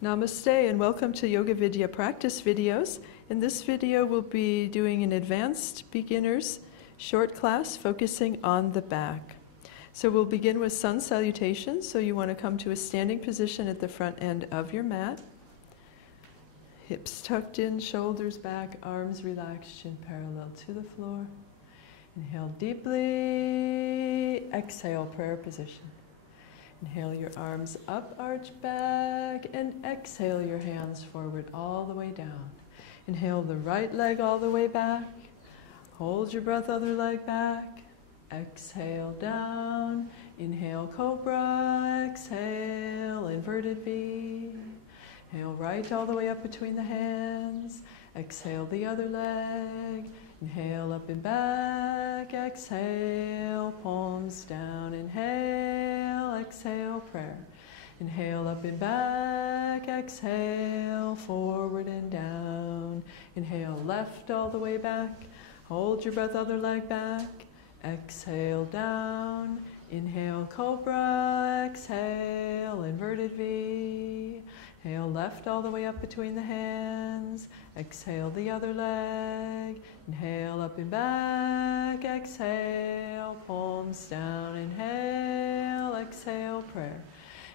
Namaste and welcome to Yoga Vidya practice videos. In this video we'll be doing an advanced beginners short class focusing on the back. So we'll begin with sun salutations. So you want to come to a standing position at the front end of your mat. Hips tucked in, shoulders back, arms relaxed, chin parallel to the floor. Inhale deeply, exhale, prayer position. Inhale your arms up, arch back, and exhale your hands forward all the way down. Inhale the right leg all the way back. Hold your breath, other leg back. Exhale down. Inhale cobra, exhale inverted V. Inhale right all the way up between the hands. Exhale the other leg. Inhale up and back, exhale, palms down, inhale, exhale, prayer. Inhale up and back, exhale, forward and down. Inhale left all the way back, hold your breath, other leg back. Exhale down, inhale cobra, exhale, inverted V. Inhale left all the way up between the hands. Exhale the other leg. Inhale up and back. Exhale, palms down. Inhale, exhale, prayer.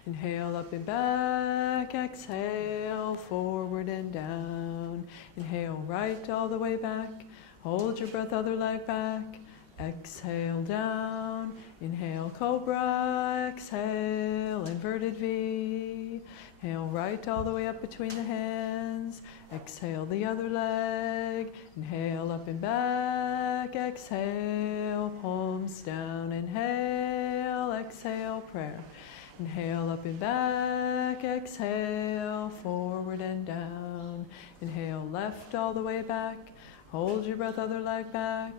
Inhale up and back. Exhale, forward and down. Inhale right all the way back. Hold your breath, other leg back. Exhale down. Inhale cobra. Exhale, inverted V. Inhale right all the way up between the hands. Exhale the other leg. Inhale up and back. Exhale, palms down. Inhale, exhale, prayer. Inhale up and back. Exhale, forward and down. Inhale left all the way back. Hold your breath, other leg back.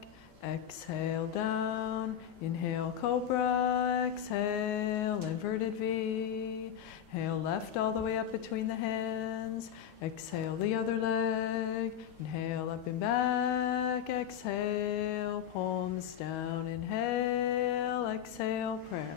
Exhale down. Inhale cobra. Exhale, inverted V. Inhale left all the way up between the hands. Exhale the other leg. Inhale up and back. Exhale, palms down. Inhale, exhale, prayer.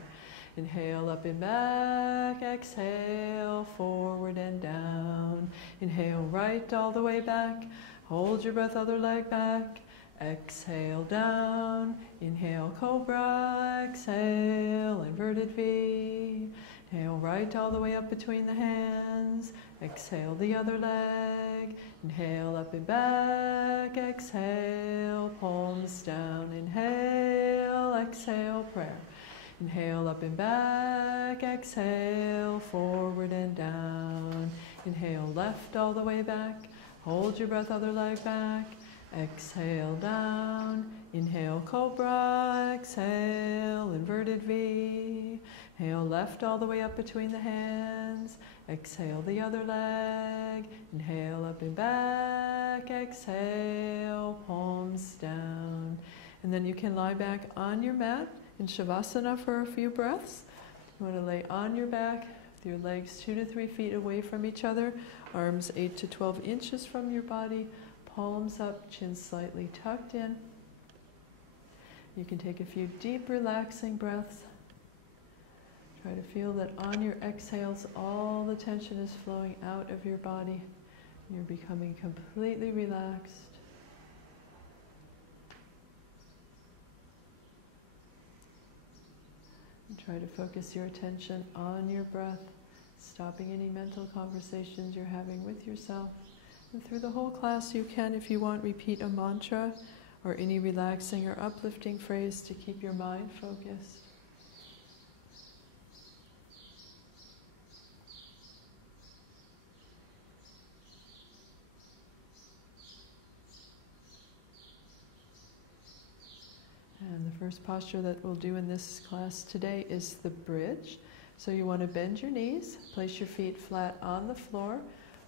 Inhale up and back. Exhale, forward and down. Inhale right all the way back. Hold your breath, other leg back. Exhale down. Inhale cobra. Exhale, inverted V. Inhale right all the way up between the hands. Exhale the other leg. Inhale up and back. Exhale, palms down. Inhale, exhale, prayer. Inhale up and back. Exhale, forward and down. Inhale left all the way back. Hold your breath, other leg back. Exhale down. Inhale cobra. Exhale, inverted V. Inhale left all the way up between the hands. Exhale the other leg. Inhale up and back. Exhale, palms down. And then you can lie back on your mat in Shavasana for a few breaths. You want to lay on your back with your legs 2 to 3 feet away from each other, arms 8 to 12 inches from your body, palms up, chin slightly tucked in. You can take a few deep relaxing breaths. Try to feel that on your exhales, all the tension is flowing out of your body. You're becoming completely relaxed. And try to focus your attention on your breath, stopping any mental conversations you're having with yourself. And through the whole class, you can, if you want, repeat a mantra or any relaxing or uplifting phrase to keep your mind focused. And the first posture that we'll do in this class today is the bridge. So you want to bend your knees, place your feet flat on the floor,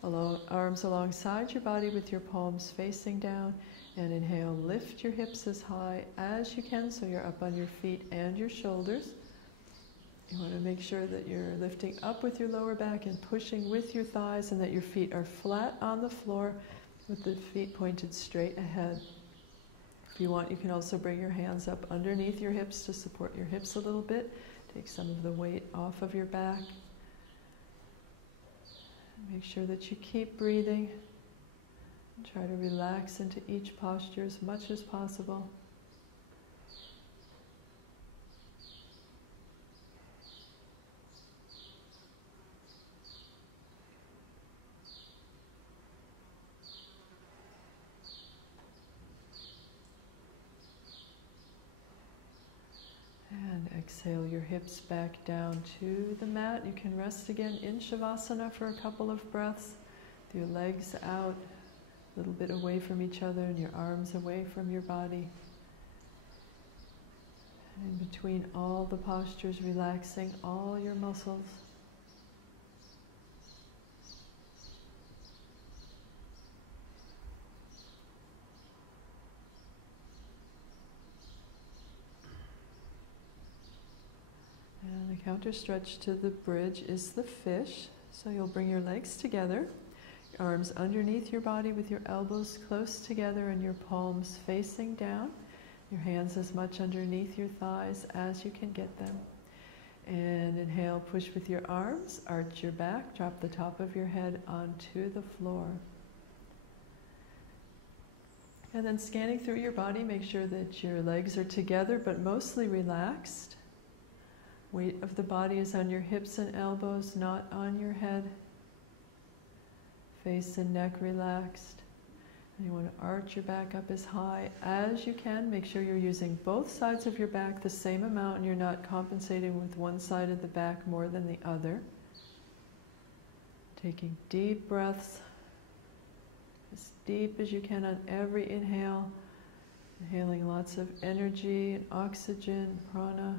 arms alongside your body with your palms facing down, and inhale, lift your hips as high as you can so you're up on your feet and your shoulders. You want to make sure that you're lifting up with your lower back and pushing with your thighs, and that your feet are flat on the floor with the feet pointed straight ahead. If you want, you can also bring your hands up underneath your hips to support your hips a little bit. Take some of the weight off of your back. Make sure that you keep breathing. Try to relax into each posture as much as possible. And exhale your hips back down to the mat. You can rest again in Shavasana for a couple of breaths. With your legs out, a little bit away from each other, and your arms away from your body. And in between all the postures, relaxing all your muscles. And the counter stretch to the bridge is the fish. So you'll bring your legs together, your arms underneath your body with your elbows close together and your palms facing down. Your hands as much underneath your thighs as you can get them. And inhale, push with your arms, arch your back, drop the top of your head onto the floor. And then scanning through your body, make sure that your legs are together but mostly relaxed. Weight of the body is on your hips and elbows, not on your head. Face and neck relaxed. And you want to arch your back up as high as you can. Make sure you're using both sides of your back the same amount and you're not compensating with one side of the back more than the other. Taking deep breaths, as deep as you can on every inhale. Inhaling lots of energy and oxygen, prana.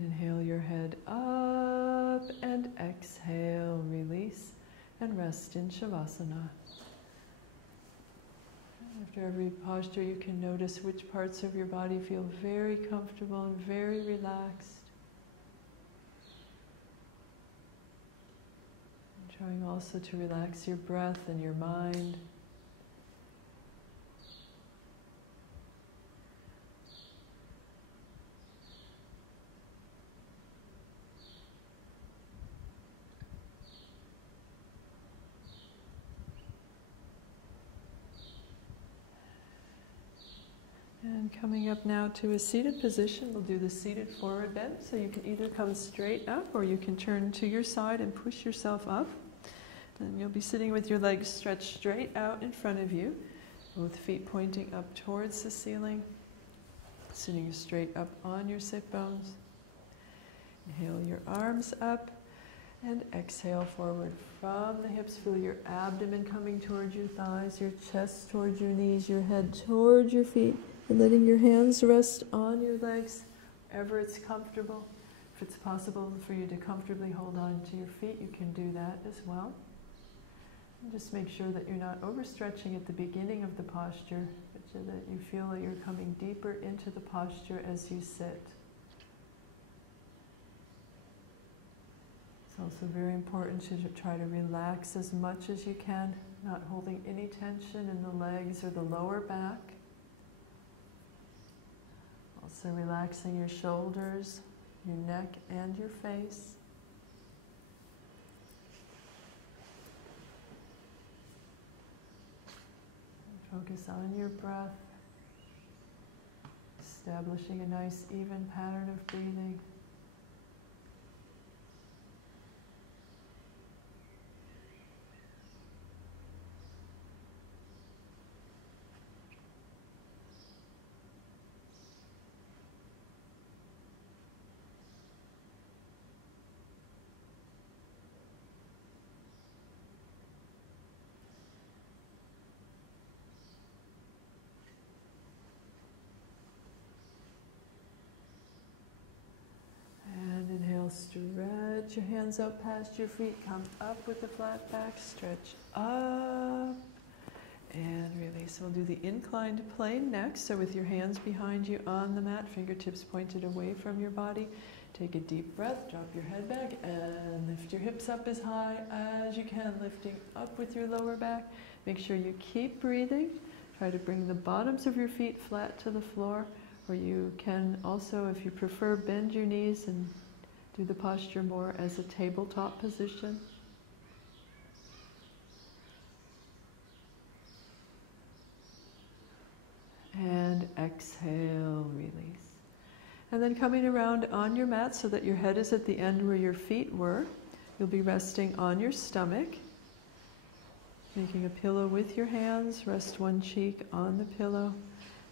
Inhale your head up and exhale, release and rest in Shavasana. After every posture you can notice which parts of your body feel very comfortable and very relaxed. And trying also to relax your breath and your mind. And coming up now to a seated position, we'll do the seated forward bend. So you can either come straight up or you can turn to your side and push yourself up. And you'll be sitting with your legs stretched straight out in front of you, both feet pointing up towards the ceiling, sitting straight up on your sit bones. Inhale your arms up and exhale forward from the hips. Feel your abdomen coming towards your thighs, your chest towards your knees, your head towards your feet. And letting your hands rest on your legs wherever it's comfortable. If it's possible for you to comfortably hold on to your feet, you can do that as well. And just make sure that you're not overstretching at the beginning of the posture, but so that you feel that you're coming deeper into the posture as you sit. It's also very important to try to relax as much as you can, not holding any tension in the legs or the lower back. Also relaxing your shoulders, your neck, and your face. And focus on your breath, establishing a nice even pattern of breathing. Stretch your hands up past your feet, come up with the flat back, stretch up and release. We'll do the inclined plane next. So with your hands behind you on the mat, fingertips pointed away from your body, Take a deep breath, drop your head back, and lift your hips up as high as you can, lifting up with your lower back. Make sure you keep breathing. Try to bring the bottoms of your feet flat to the floor, or you can also, if you prefer, bend your knees and do the posture more as a tabletop position. And exhale, release. And then coming around on your mat so that your head is at the end where your feet were. You'll be resting on your stomach. Making a pillow with your hands. Rest one cheek on the pillow.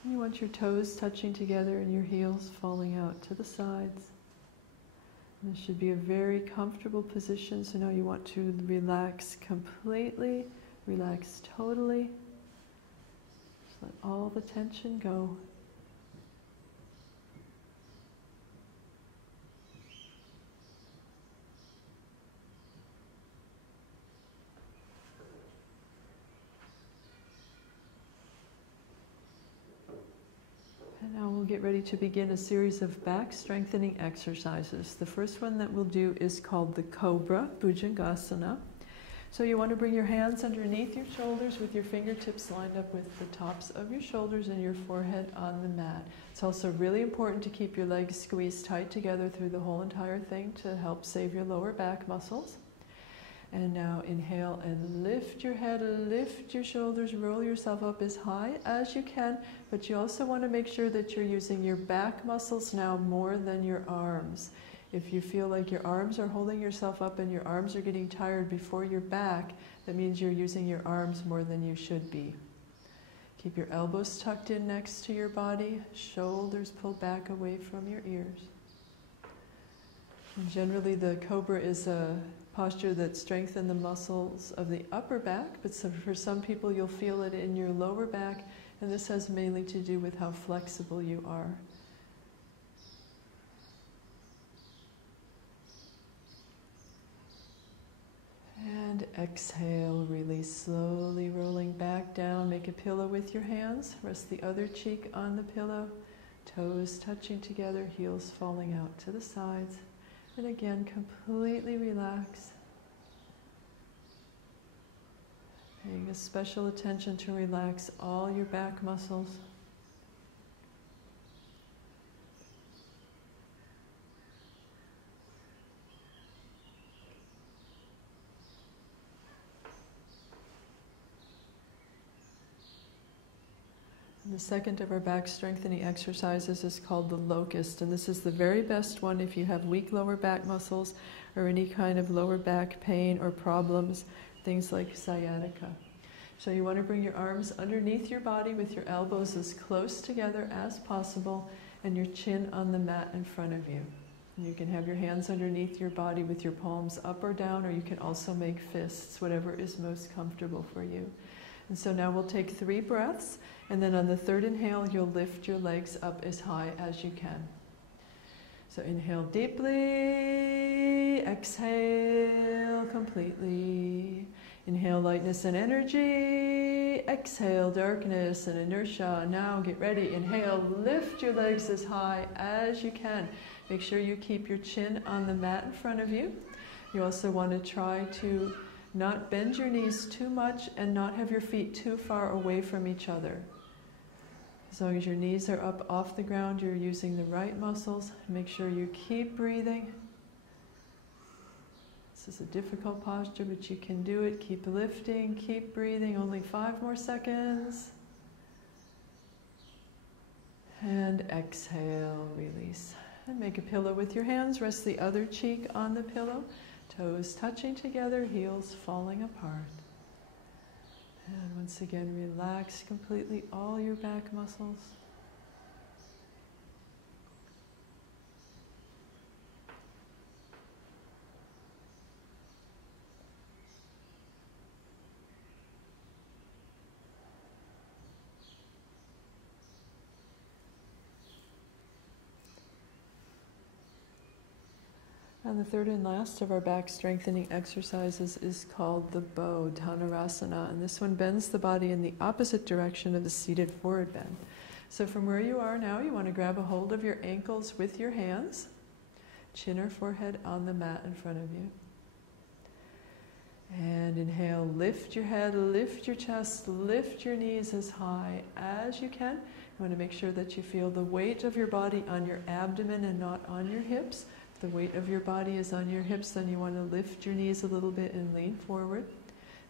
And you want your toes touching together and your heels falling out to the sides. And this should be a very comfortable position. So now you want to relax completely. Relax totally. Just let all the tension go. And now we'll get ready to begin a series of back strengthening exercises. The first one that we'll do is called the Cobra Bhujangasana. So you want to bring your hands underneath your shoulders with your fingertips lined up with the tops of your shoulders and your forehead on the mat. It's also really important to keep your legs squeezed tight together through the whole entire thing to help save your lower back muscles. And now inhale and lift your head, lift your shoulders, roll yourself up as high as you can, but you also want to make sure that you're using your back muscles now more than your arms. If you feel like your arms are holding yourself up and your arms are getting tired before your back, that means you're using your arms more than you should be. Keep your elbows tucked in next to your body, shoulders pulled back away from your ears. And generally the Cobra is a posture that strengthens the muscles of the upper back, but for some people you'll feel it in your lower back, and this has mainly to do with how flexible you are. And exhale, release, slowly rolling back down. Make a pillow with your hands. Rest the other cheek on the pillow. Toes touching together, heels falling out to the sides. And again, completely relax. Paying a special attention to relax all your back muscles. And the second of our back strengthening exercises is called the locust, and this is the very best one if you have weak lower back muscles or any kind of lower back pain or problems, things like sciatica. So you want to bring your arms underneath your body with your elbows as close together as possible and your chin on the mat in front of you. And you can have your hands underneath your body with your palms up or down, or you can also make fists, whatever is most comfortable for you. And so now we'll take 3 breaths, and then on the third inhale, you'll lift your legs up as high as you can. So inhale deeply, exhale completely. Inhale lightness and energy, exhale darkness and inertia. Now get ready, inhale, lift your legs as high as you can. Make sure you keep your chin on the mat in front of you. You also want to try to not bend your knees too much and not have your feet too far away from each other. As long as your knees are up off the ground, you're using the right muscles. Make sure you keep breathing. This is a difficult posture, but you can do it. Keep lifting, keep breathing. Only 5 more seconds. And exhale, release. And make a pillow with your hands. Rest the other cheek on the pillow. Toes touching together, heels falling apart. And once again, relax completely all your back muscles. And the third and last of our back strengthening exercises is called the bow, Dhanurasana. And this one bends the body in the opposite direction of the seated forward bend. So from where you are now, you want to grab a hold of your ankles with your hands. chin or forehead on the mat in front of you. And inhale, lift your head, lift your chest, lift your knees as high as you can. You want to make sure that you feel the weight of your body on your abdomen and not on your hips. If the weight of your body is on your hips, then you want to lift your knees a little bit and lean forward.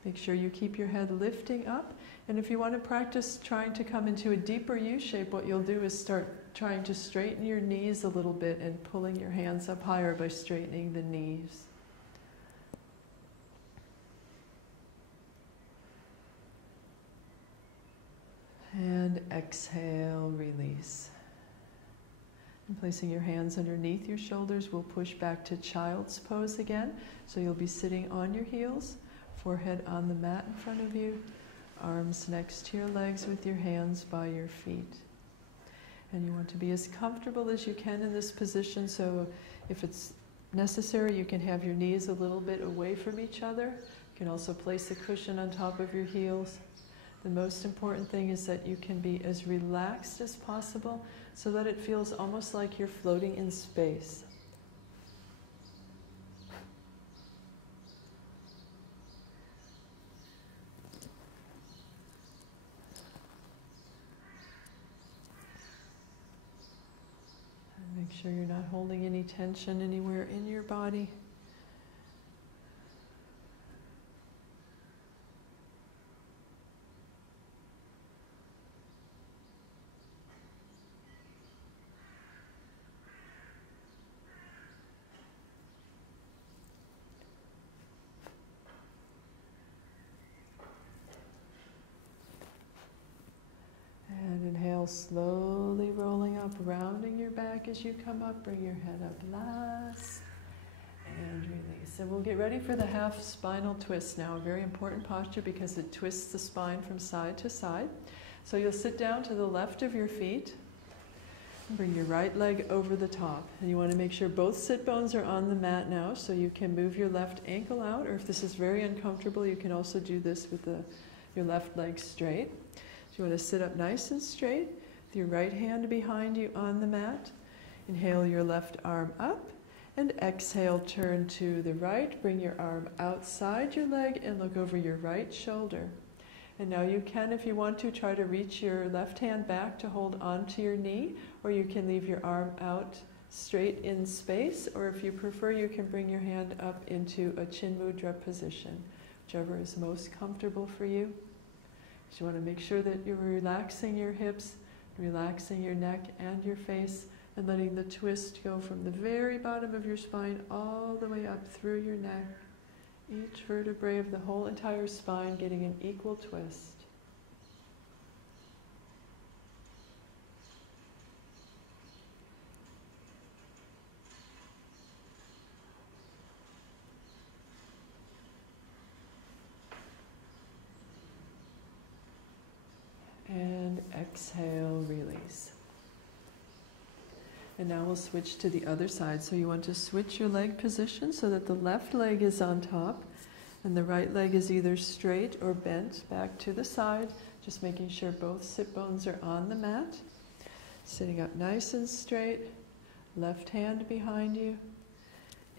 Make sure you keep your head lifting up. And if you want to practice trying to come into a deeper U shape, what you'll do is start trying to straighten your knees a little bit and pulling your hands up higher by straightening the knees. And exhale, release. And placing your hands underneath your shoulders, we'll push back to child's pose again. So you'll be sitting on your heels, forehead on the mat in front of you, arms next to your legs with your hands by your feet. And you want to be as comfortable as you can in this position, so if it's necessary, you can have your knees a little bit away from each other. You can also place a cushion on top of your heels. The most important thing is that you can be as relaxed as possible so that it feels almost like you're floating in space. And make sure you're not holding any tension anywhere in your body. Slowly rolling up, rounding your back as you come up. Bring your head up last. And release. And we'll get ready for the half spinal twist now. A very important posture because it twists the spine from side to side. So you'll sit down to the left of your feet. And bring your right leg over the top. And you want to make sure both sit bones are on the mat now, so you can move your left ankle out. Or if this is very uncomfortable, you can also do this with your left leg straight. You want to sit up nice and straight with your right hand behind you on the mat. Inhale your left arm up and exhale, turn to the right. Bring your arm outside your leg and look over your right shoulder. And now you can, if you want to, try to reach your left hand back to hold onto your knee, or you can leave your arm out straight in space, or if you prefer, you can bring your hand up into a chin mudra position, whichever is most comfortable for you. So you want to make sure that you're relaxing your hips, relaxing your neck and your face, and letting the twist go from the very bottom of your spine all the way up through your neck. Each vertebrae of the whole entire spine getting an equal twist. And exhale, release. And now we'll switch to the other side. So you want to switch your leg position so that the left leg is on top and the right leg is either straight or bent back to the side, just making sure both sit bones are on the mat. Sitting up nice and straight, left hand behind you.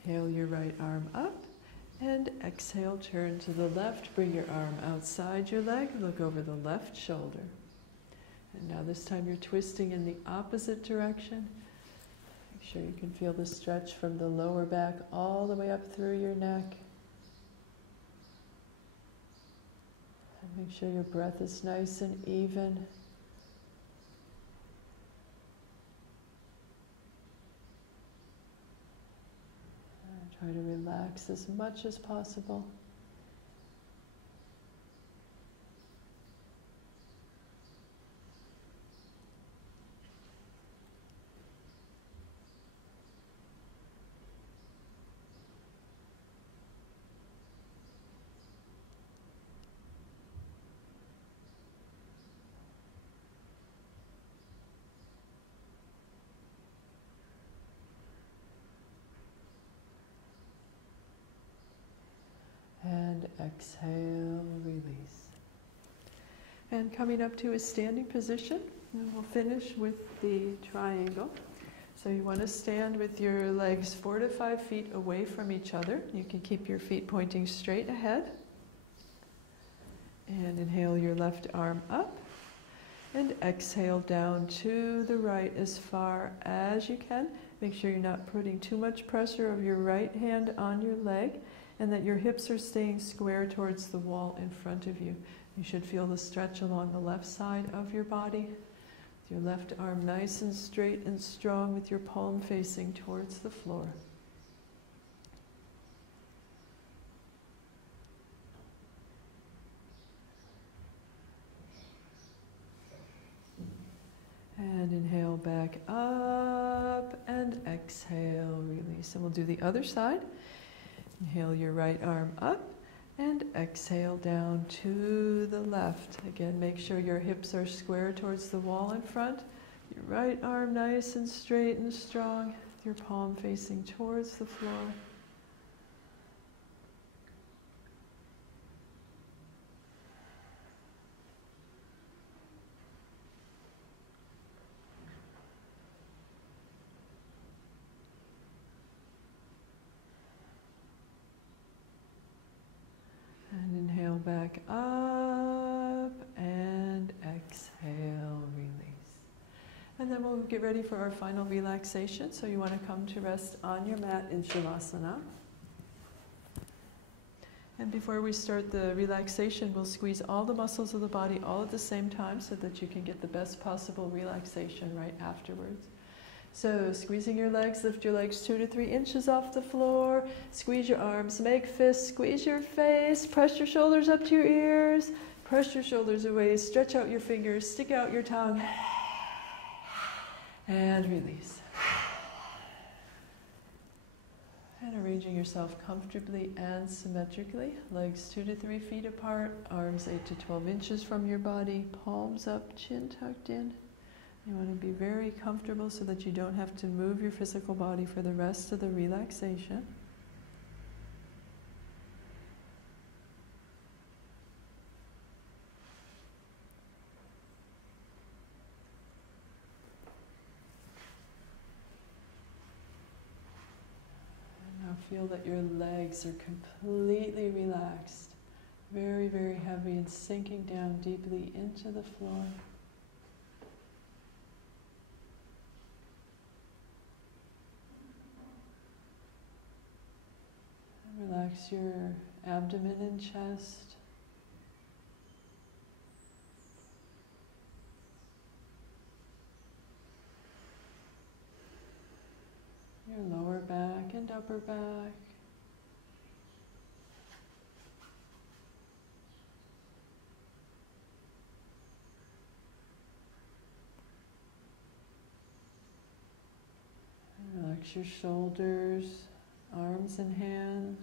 Inhale your right arm up. And exhale, turn to the left, bring your arm outside your leg, look over the left shoulder. And now this time you're twisting in the opposite direction. Make sure you can feel the stretch from the lower back all the way up through your neck. And make sure your breath is nice and even. Try to relax as much as possible. And exhale, release. And coming up to a standing position, and we'll finish with the triangle. So you want to stand with your legs 4 to 5 feet away from each other. You can keep your feet pointing straight ahead. And inhale your left arm up. And exhale down to the right as far as you can. Make sure you're not putting too much pressure of your right hand on your leg, and that your hips are staying square towards the wall in front of you. You should feel the stretch along the left side of your body. Your left arm nice and straight and strong with your palm facing towards the floor. And inhale back up and exhale, release. And we'll do the other side. Inhale your right arm up and exhale down to the left. Again, make sure your hips are square towards the wall in front. Your right arm nice and straight and strong, with your palm facing towards the floor. And inhale back up and exhale, release. And then we'll get ready for our final relaxation. So you want to come to rest on your mat in Shavasana. And before we start the relaxation, we'll squeeze all the muscles of the body all at the same time so that you can get the best possible relaxation right afterwards. So squeezing your legs, lift your legs 2 to 3 inches off the floor, squeeze your arms, make fists, squeeze your face, press your shoulders up to your ears, press your shoulders away, stretch out your fingers, stick out your tongue, and release. And arranging yourself comfortably and symmetrically, legs 2 to 3 feet apart, arms 8 to 12 inches from your body, palms up, chin tucked in. You want to be very comfortable so that you don't have to move your physical body for the rest of the relaxation. And now feel that your legs are completely relaxed, very, very heavy and sinking down deeply into the floor. Relax your abdomen and chest. Your lower back and upper back. And relax your shoulders, arms and hands.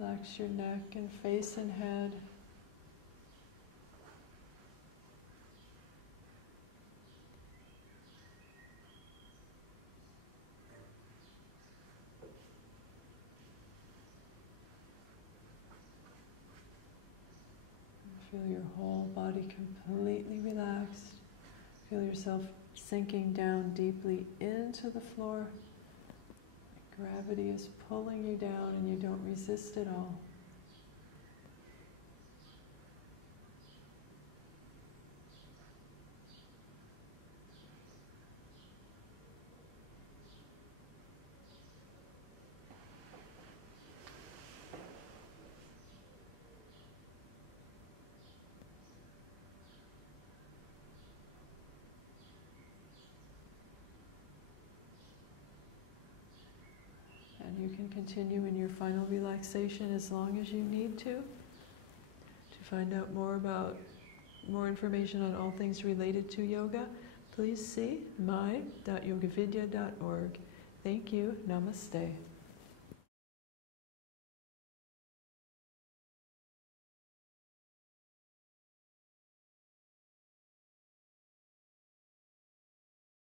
Relax your neck and face and head. Feel your whole body completely relaxed. Feel yourself sinking down deeply into the floor. Gravity is pulling you down and you don't resist at all. And you can continue in your final relaxation as long as you need to. To find out more information on all things related to yoga, please see my.yogavidya.org. Thank you. Namaste.